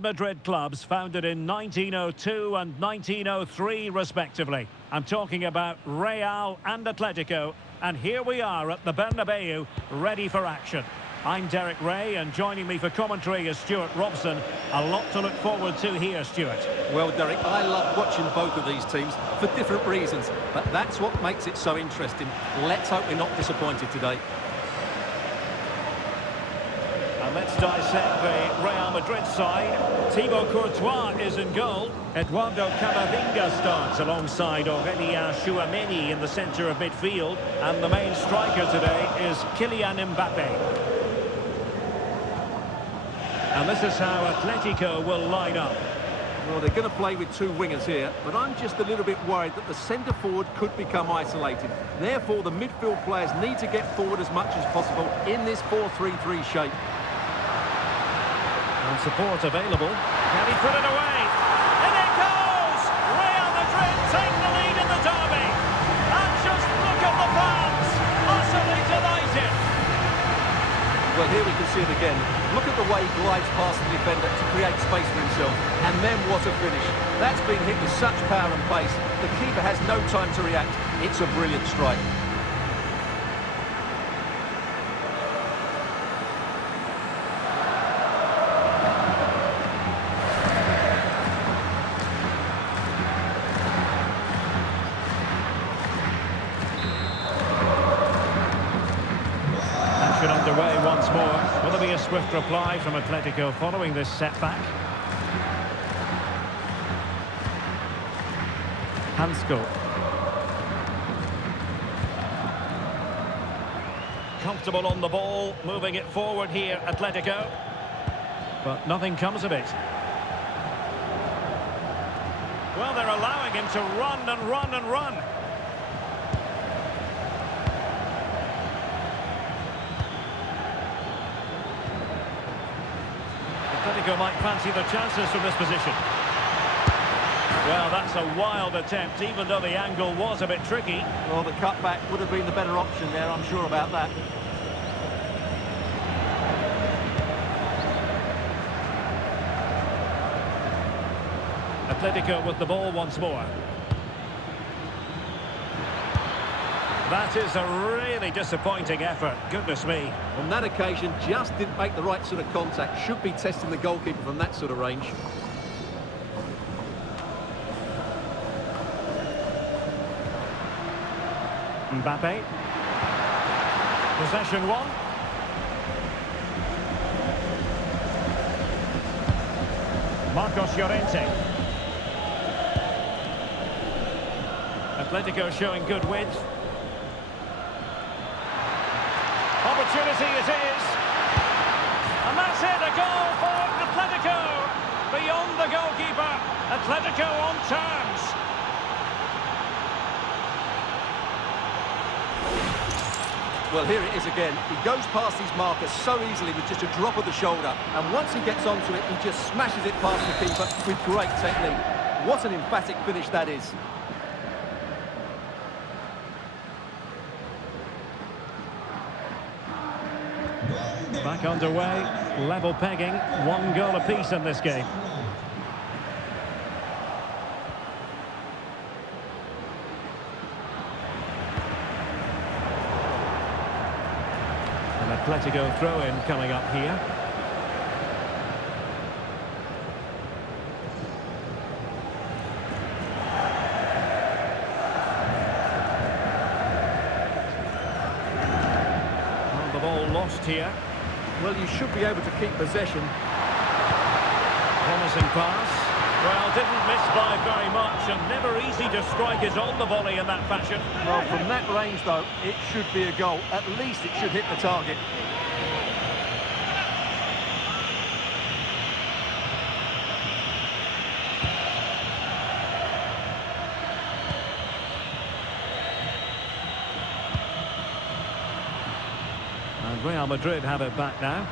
Madrid clubs founded in 1902 and 1903 respectively. I'm talking about Real and Atletico, and here we are at the Bernabeu, ready for action. I'm Derek Ray, and joining me for commentary is Stuart Robson. A lot to look forward to here, Stuart. Well, Derek, I love watching both of these teams for different reasons, but that's what makes it so interesting. Let's hope we're not disappointed today. And let's dissect the Real Madrid side. Thibaut Courtois is in goal. Eduardo Camavinga starts alongside Aurélien Tchouameni in the centre of midfield. And the main striker today is Kylian Mbappe. And this is how Atletico will line up. Well, they're going to play with two wingers here, but I'm just a little bit worried that the centre forward could become isolated. Therefore, the midfield players need to get forward as much as possible in this 4-3-3 shape. And support available. Can he put it away? In it goes! Real Madrid take the lead in the derby. And just look at the fans. Utterly delighted. Well, here we can see it again. Look at the way he glides past the defender to create space for himself. And then what a finish. That's been hit with such power and pace. The keeper has no time to react. It's a brilliant strike. Underway once more. Will there be a swift reply from Atletico following this setback? Hansko. Comfortable on the ball, moving it forward here, Atletico. But nothing comes of it. Well, they're allowing him to run and run and run. Atletico might fancy the chances from this position. Well, that's a wild attempt, even though the angle was a bit tricky. Well, the cutback would have been the better option there, I'm sure about that. Atletico with the ball once more. That is a really disappointing effort, goodness me. On that occasion, just didn't make the right sort of contact. Should be testing the goalkeeper from that sort of range. Mbappe. Possession one. Marcos Llorente. Atletico showing good width. Opportunity it is. And that's it, a goal for Atletico. Beyond the goalkeeper, Atletico on terms. Well, here it is again. He goes past his marker so easily with just a drop of the shoulder. And once he gets onto it, he just smashes it past the keeper with great technique. What an emphatic finish that is. Back underway, level pegging, 1 goal apiece in this game. An Atletico throw-in coming up here. Well, the ball lost here. Well, you should be able to keep possession. Promising pass. Well, didn't miss by very much, and never easy to strike it on the volley in that fashion. Well, from that range, though, it should be a goal. At least it should hit the target. And Real Madrid have it back now.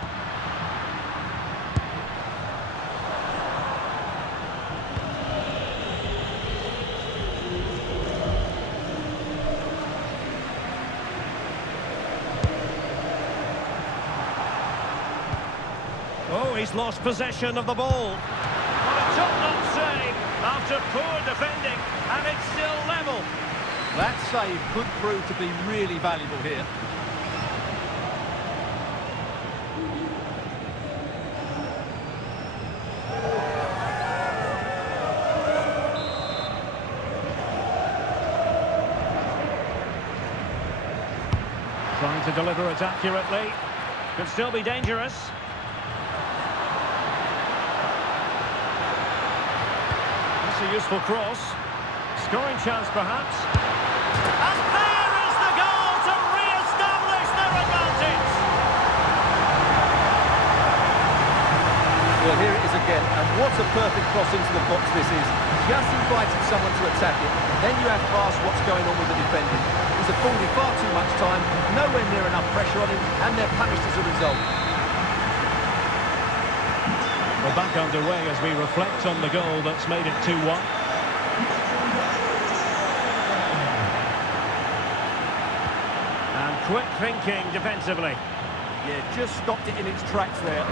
he's lost possession of the ball. What a top-notch save after poor defending, and it's still level. That save could prove to be really valuable here. Trying to deliver it accurately. Could still be dangerous. That's a useful cross. Scoring chance, perhaps. And there is the goal to re-establish their advantage. Well, here it is again, and what a perfect cross into the box this is. Just invited someone to attack it, then you have to ask what's going on with the defending. He's afforded far too much time, nowhere near enough pressure on him, and they're punished as a result. We're back underway as we reflect on the goal that's made it 2-1. And quick thinking defensively. Yeah, just stopped it in its tracks there.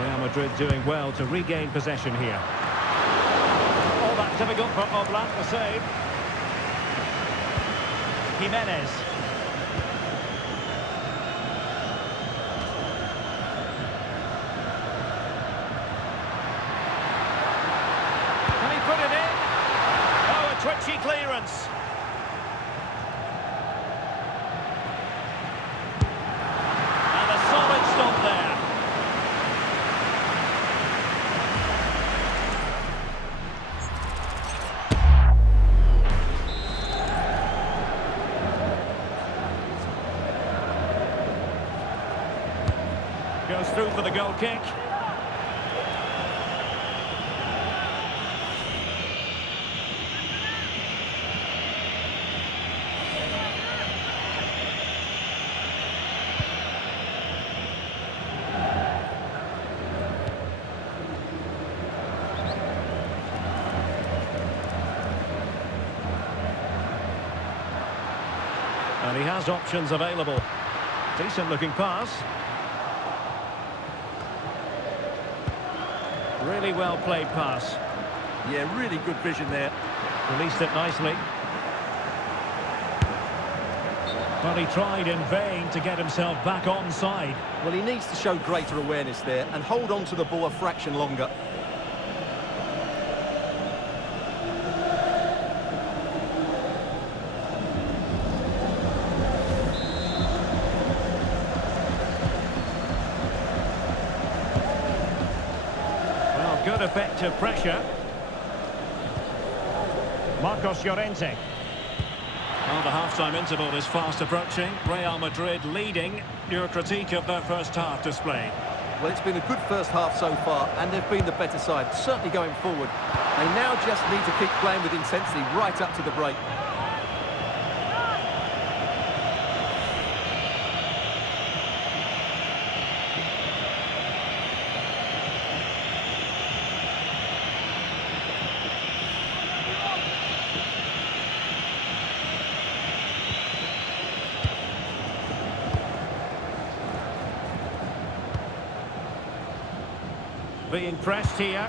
Real Madrid doing well to regain possession here. All that difficult for Oblak, the save. Jimenez. Can he put it in? Oh, a twitchy clearance. And a solid stop there. Goes through for the goal kick. And he has options available. Decent looking pass. Really well played pass. Yeah, really good vision there. Released it nicely. Well, he tried in vain to get himself back onside. Well, he needs to show greater awareness there and hold on to the ball a fraction longer. Good effective pressure. Marcos Llorente. Well, the half-time interval is fast approaching. Real Madrid leading. Your critique of their first half display? Well, it's been a good first half so far, and they've been the better side, certainly going forward. They now just need to keep playing with intensity right up to the break. Being pressed here.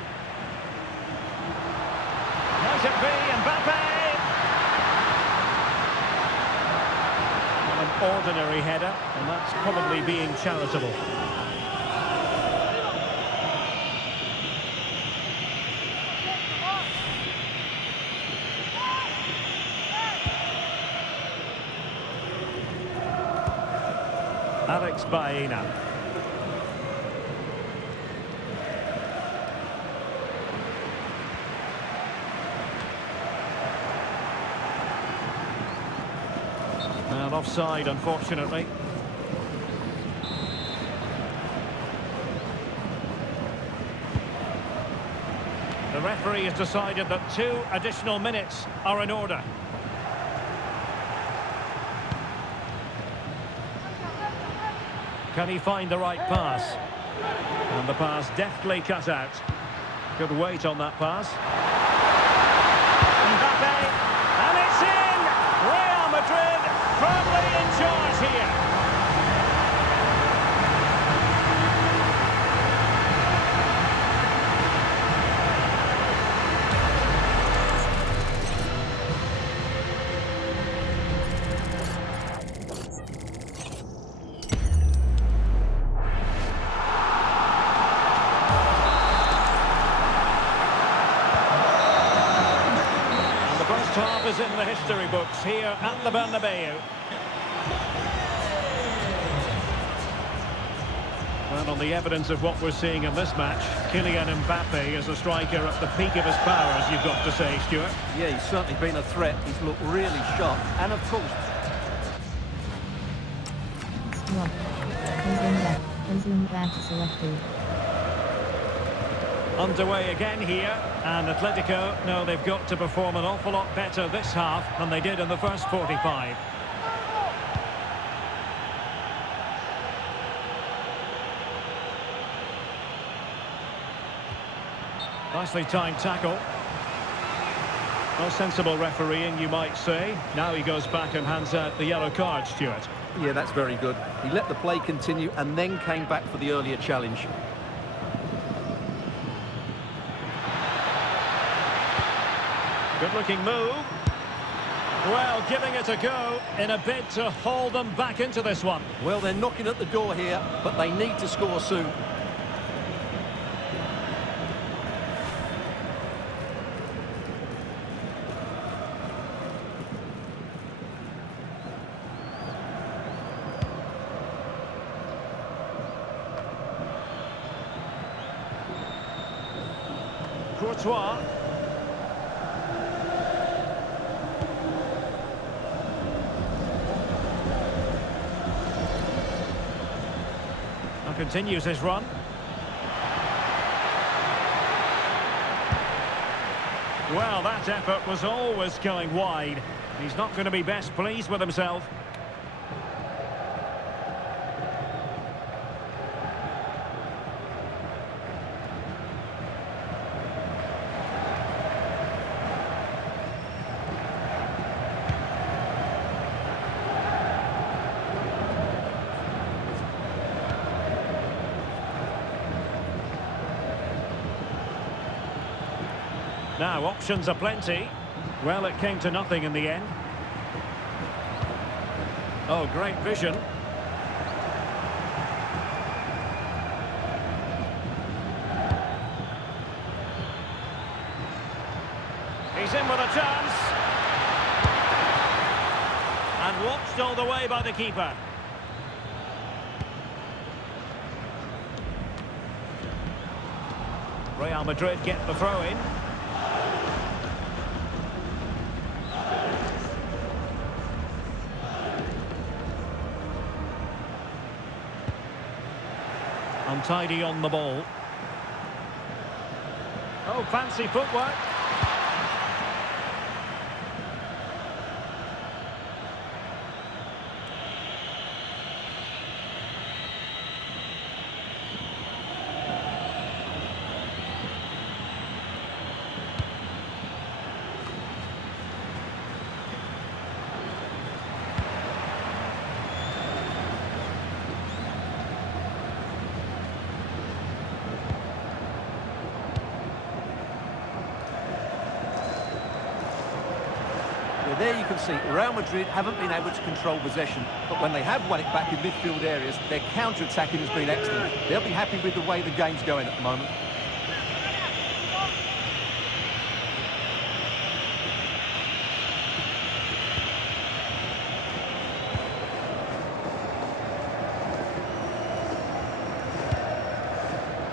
Might it be Mbappe? An ordinary header, and that's probably being charitable. Alex Baena. And offside, unfortunately. The referee has decided that 2 additional minutes are in order. Can he find the right pass? And the pass deftly cut out. Good weight on that pass. Mbappe. is here. Half is in the history books here at the Bernabeu. And on the evidence of what we're seeing in this match, Kylian Mbappe is a striker at the peak of his powers, you've got to say, Stuart. Yeah, he's certainly been a threat. He's looked really sharp. And of course... Stop. Resume back selected. Underway again here, and Atletico know they've got to perform an awful lot better this half than they did in the first 45. Nicely timed tackle. Well, sensible refereeing, you might say. Now he goes back and hands out the yellow card, Stuart. Yeah, that's very good. He let the play continue and then came back for the earlier challenge. Good-looking move. Well, giving it a go in a bid to haul them back into this one. Well, they're knocking at the door here, but they need to score soon. Courtois. Continues his run. Well, that effort was always going wide. He's not going to be best pleased with himself. Now, options are plenty. Well, it came to nothing in the end. Oh, great vision. He's in with a chance. And watched all the way by the keeper. Real Madrid get the throw in. Untidy on the ball. Oh, fancy footwork. There you can see Real Madrid haven't been able to control possession, but when they have won it back in midfield areas, their counter-attacking has been excellent. They'll be happy with the way the game's going at the moment.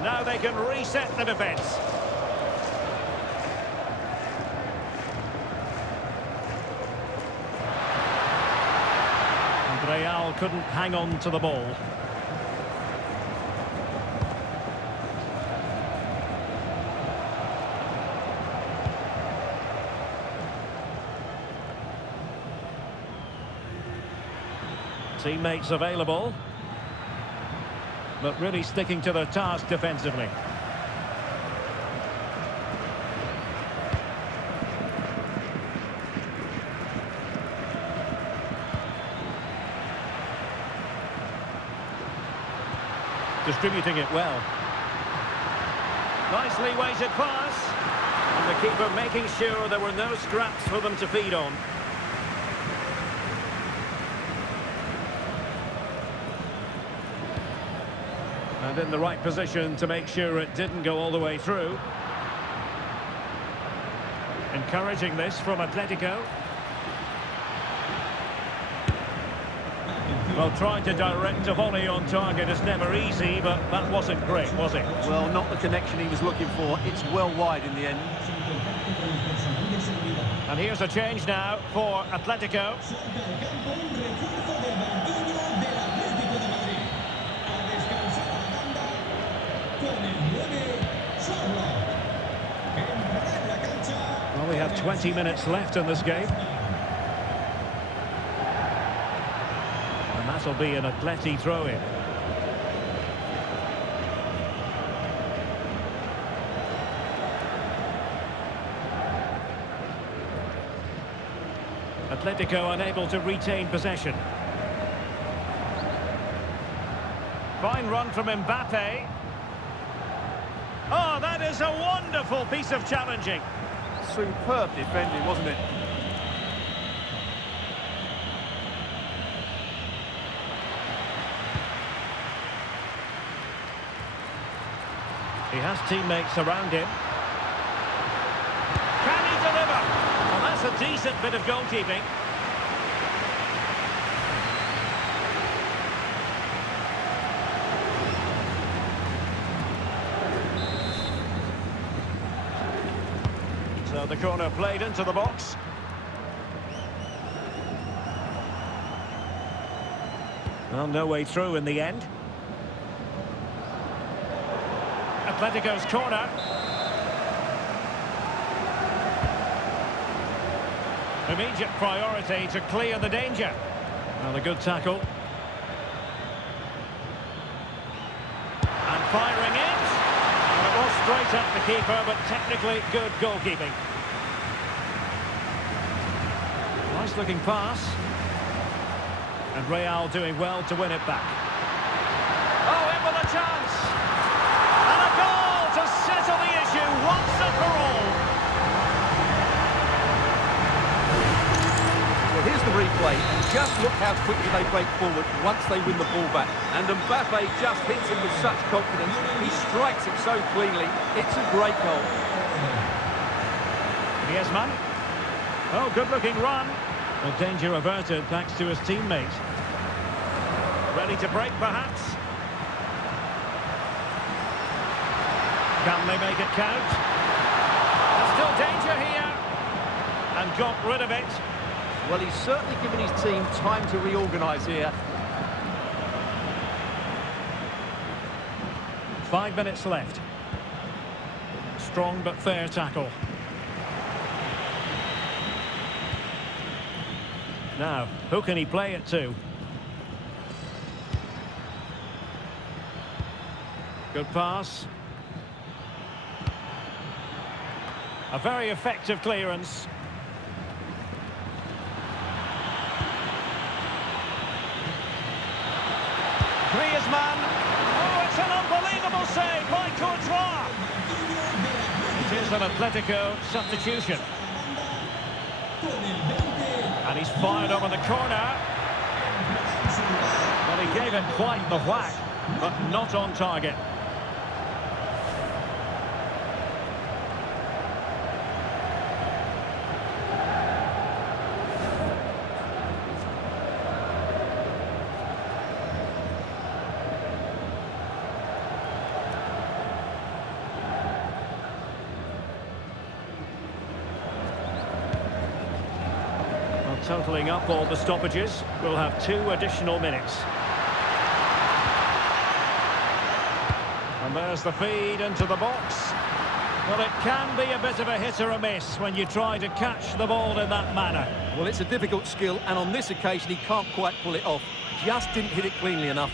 Now they can reset the defence. Real couldn't hang on to the ball. Teammates available, but really sticking to their task defensively. distributing it well. Nicely weighted pass. And the keeper making sure there were no scraps for them to feed on. And in the right position to make sure it didn't go all the way through. Encouraging this from Atletico. Well, trying to direct a volley on target is never easy, but that wasn't great, was it? Well, not the connection he was looking for. It's well wide in the end. And here's a change now for Atletico. Well, we have 20 minutes left in this game. And that'll be an Atleti throw-in. Atletico unable to retain possession. Fine run from Mbappe. Oh, that is a wonderful piece of challenging. Superb defending, wasn't it? He has teammates around him. Can he deliver? Well, that's a decent bit of goalkeeping. So the corner played into the box. Well, no way through in the end. Atletico's corner. Immediate priority to clear the danger. Well, a good tackle. And firing it. Well, it was straight at the keeper, but technically good goalkeeping. Nice looking pass. And Real doing well to win it back. Oh, in with a chance. And a goal to settle the issue once and for all. Well, here's the replay. Just look how quickly they break forward once they win the ball back. And Mbappe just hits it with such confidence. He strikes it so cleanly. It's a great goal. Griezmann. Oh, good-looking run. Well, danger averted thanks to his teammate. Ready to break, perhaps. Can they make it count? There's still danger here. And got rid of it. Well, he's certainly given his team time to reorganise here. 5 minutes left. Strong but fair tackle. Now, who can he play it to? Good pass. A very effective clearance. Griezmann. Oh, it's an unbelievable save by Courtois. It is an Atletico substitution. And he's fired over the corner. Well, he gave it quite the whack, but not on target. Totalling up all the stoppages, we'll have 2 additional minutes. And there's the feed into the box. Well, it can be a bit of a hit or a miss when you try to catch the ball in that manner. Well, it's a difficult skill, and on this occasion he can't quite pull it off. Just didn't hit it cleanly enough.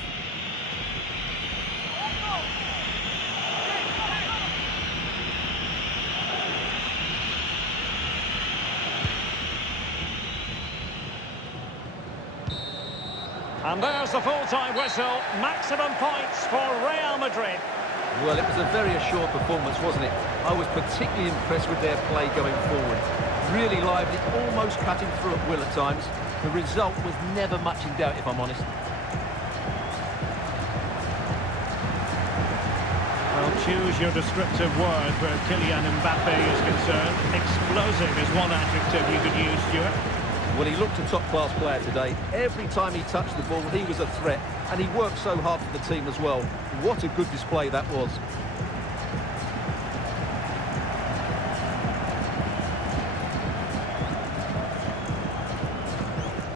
And there's the full-time whistle. Maximum points for Real Madrid. Well, it was a very assured performance, wasn't it? I was particularly impressed with their play going forward. Really lively, almost cutting through at will at times. The result was never much in doubt, if I'm honest. Well, choose your descriptive word where Kylian Mbappe is concerned. Explosive is one adjective you could use, Stuart. Well, he looked a top-class player today. Every time he touched the ball, he was a threat. And he worked so hard for the team as well. What a good display that was.